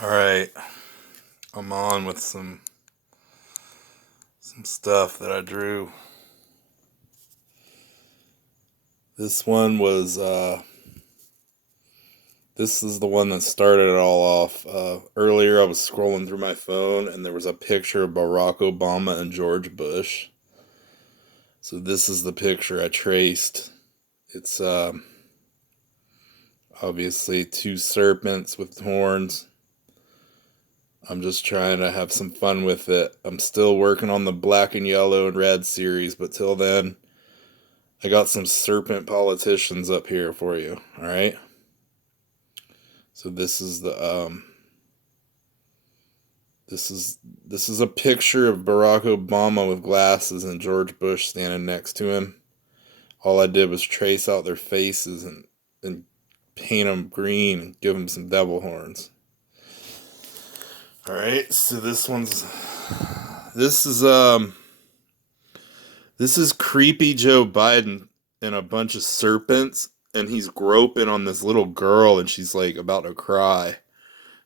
All right, I'm on with some stuff that I drew. This one was this is the one that started it all off. Earlier, I was scrolling through my phone and there was a picture of Barack Obama and George Bush. So this is the picture I traced. It's obviously two serpents with horns. I'm just trying to have some fun with it. I'm still working on the black and yellow and red series, but till then, I got some serpent politicians up here for you. All right. So this is a picture of Barack Obama with glasses and George Bush standing next to him. All I did was trace out their faces and paint them green and give them some devil horns. All right. So this is um this is creepy Joe Biden and a bunch of serpents, and he's groping on this little girl, and she's like about to cry.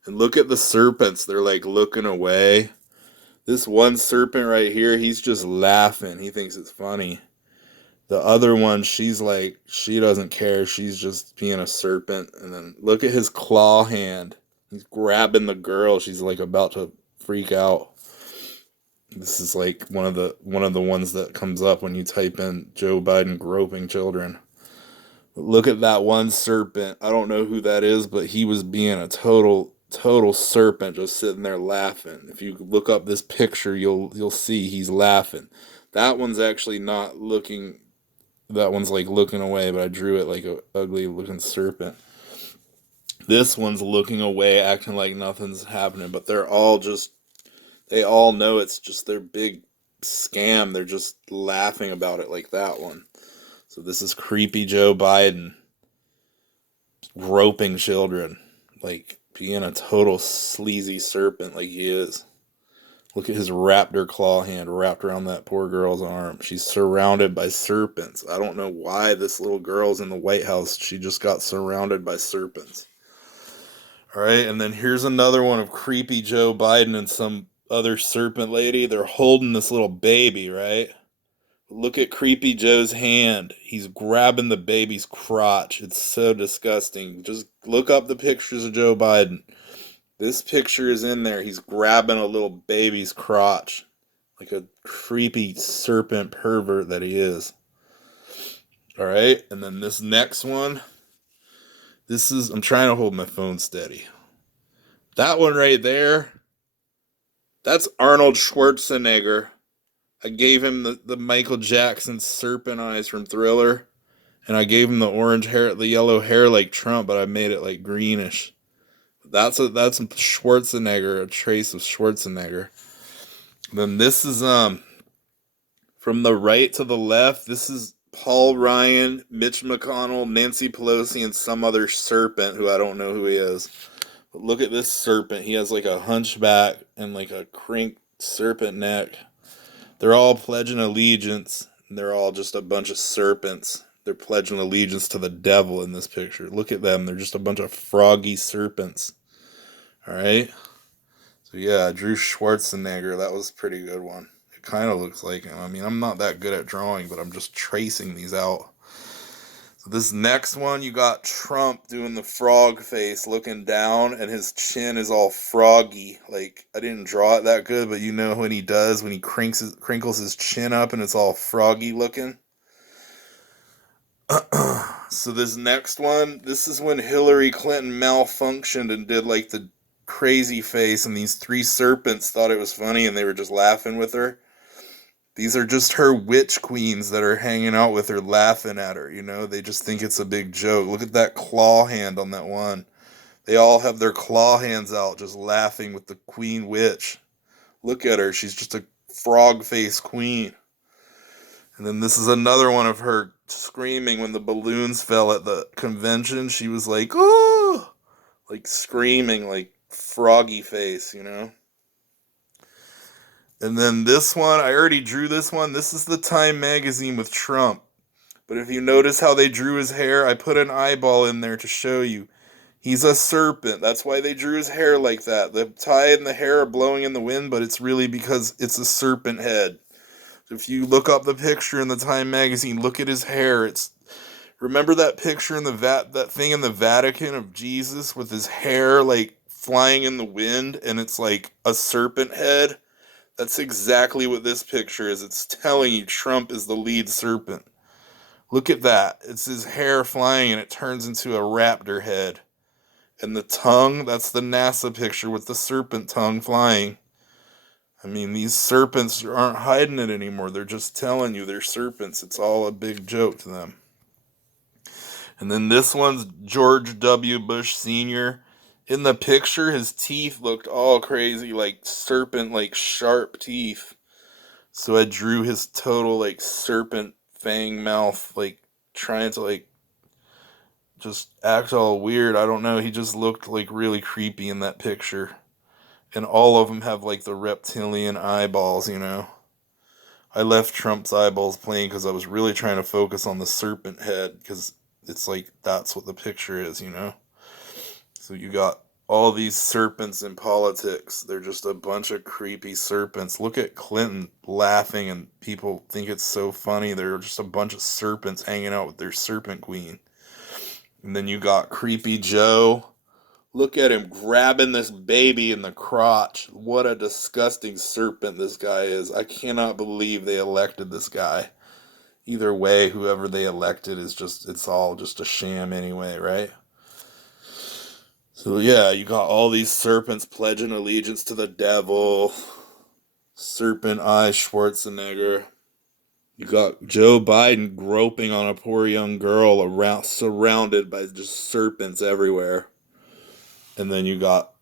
And look at the serpents; they're like looking away. This one serpent right here, he's just laughing. He thinks it's funny. The other one, she's like, she doesn't care. She's just being a serpent. And then look at his claw hand. He's grabbing the girl. She's like about to freak out. This is like one of the ones that comes up when you type in Joe Biden groping children. Look at that one serpent. I don't know who that is, but he was being a total serpent, just sitting there laughing. If you look up this picture, you'll see he's laughing. That one's actually not looking. That one's like looking away, but I drew it like a ugly looking serpent. This one's looking away, acting like nothing's happening, but they all know it's just their big scam. They're just laughing about it like that one. So this is creepy Joe Biden groping children, like being a total sleazy serpent like he is. Look at his raptor claw hand wrapped around that poor girl's arm. She's surrounded by serpents. I don't know why this little girl's in the White House. She just got surrounded by serpents. All right, and then here's another one of creepy Joe Biden and some other serpent lady. They're holding this little baby, right? Look at Creepy Joe's hand. He's grabbing the baby's crotch. It's so disgusting. Just look up the pictures of Joe Biden. This picture is in there. He's grabbing a little baby's crotch. Like a creepy serpent pervert that he is. Alright, and then this next one. I'm trying to hold my phone steady. That one right there, that's Arnold Schwarzenegger. I gave him the Michael Jackson serpent eyes from Thriller, and I gave him the orange hair, the yellow hair like Trump, but I made it like greenish. That's Schwarzenegger, a trace of Schwarzenegger. Then this is from the right to the left. This is Paul Ryan, Mitch McConnell, Nancy Pelosi, and some other serpent who I don't know who he is. But look at this serpent. He has like a hunchback and like a crinked serpent neck. They're all pledging allegiance. And they're all just a bunch of serpents. They're pledging allegiance to the devil in this picture. Look at them. They're just a bunch of froggy serpents. All right. So yeah, I drew Schwarzenegger. That was a pretty good one. It kind of looks like him. I mean, I'm not that good at drawing, but I'm just tracing these out. So this next one, you got Trump doing the frog face, looking down, and his chin is all froggy. Like I didn't draw it that good, but you know when he does, when he crinkles his chin up, and it's all froggy looking. So this next one, this is when Hillary Clinton malfunctioned and did like the crazy face, and these three serpents thought it was funny, and they were just laughing with her. These are just her witch queens that are hanging out with her, laughing at her. They just think it's a big joke. Look at that claw hand on that one. They all have their claw hands out, just laughing with the queen witch. Look at her. She's just a frog face queen. And then this is another one of her screaming when the balloons fell at the convention. She was like, oh, like screaming, like froggy face. And then this one, I already drew this one. This is the Time magazine with Trump. But if you notice how they drew his hair, I put an eyeball in there to show you. He's a serpent. That's why they drew his hair like that. The tie and the hair are blowing in the wind, but it's really because it's a serpent head. If you look up the picture in the Time magazine, look at his hair. It's remember that picture in that thing in the Vatican of Jesus with his hair like flying in the wind and it's like a serpent head? That's exactly what this picture is. It's telling you Trump is the lead serpent. Look at that. It's his hair flying and it turns into a raptor head. And the tongue, that's the NASA picture with the serpent tongue flying. I mean, these serpents aren't hiding it anymore. They're just telling you they're serpents. It's all a big joke to them. And then this one's George W. Bush Sr. In the picture, his teeth looked all crazy, like serpent, like sharp teeth. So I drew his total, like, serpent fang mouth, like, trying to, like, just act all weird. I don't know. He just looked, like, really creepy in that picture. And all of them have, like, the reptilian eyeballs, you know? I left Trump's eyeballs plain because I was really trying to focus on the serpent head because it's like that's what the picture is, you know? So you got all these serpents in politics. They're just a bunch of creepy serpents. Look at Clinton laughing and people think it's so funny. They're just a bunch of serpents hanging out with their serpent queen. And then you got creepy Joe. Look at him grabbing this baby in the crotch. What a disgusting serpent this guy is. I cannot believe they elected this guy. Either way, whoever they elected is just, it's all just a sham anyway, right? So yeah, you got all these serpents pledging allegiance to the devil. Serpent Eye Schwarzenegger. You got Joe Biden groping on a poor young girl around, surrounded by just serpents everywhere. And then you got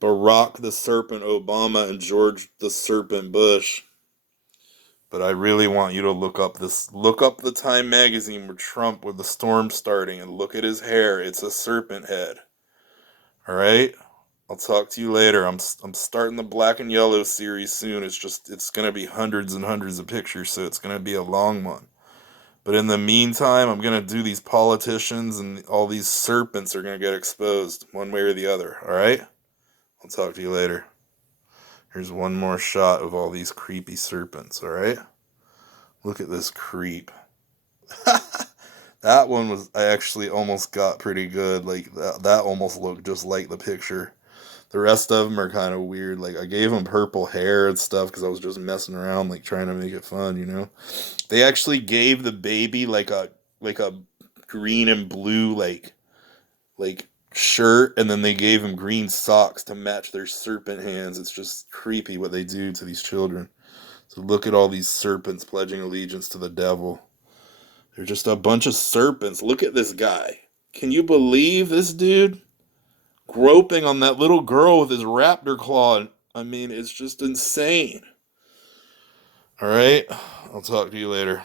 Barack the Serpent Obama and George the Serpent Bush. But I really want you to look up the Time magazine where Trump with the storm starting and look at his hair. It's a serpent head. All right? I'll talk to you later. I'm starting the black and yellow series soon. It's going to be hundreds and hundreds of pictures, so it's going to be a long one. But in the meantime, I'm going to do these politicians and all these serpents are going to get exposed one way or the other. All right? I'll talk to you later. Here's one more shot of all these creepy serpents, all right? Look at this creep. That one was, I actually almost got pretty good. Like, that almost looked just like the picture. The rest of them are kind of weird. Like, I gave him purple hair and stuff because I was just messing around, like, trying to make it fun, you know? They actually gave the baby, like a green and blue, like shirt, and then they gave him green socks to match their serpent hands. It's just creepy what they do to these children. So look at all these serpents pledging allegiance to the devil. They're just a bunch of serpents. Look at this guy. Can you believe this dude? Groping on that little girl with his raptor claw. I mean, it's just insane. All right. I'll talk to you later.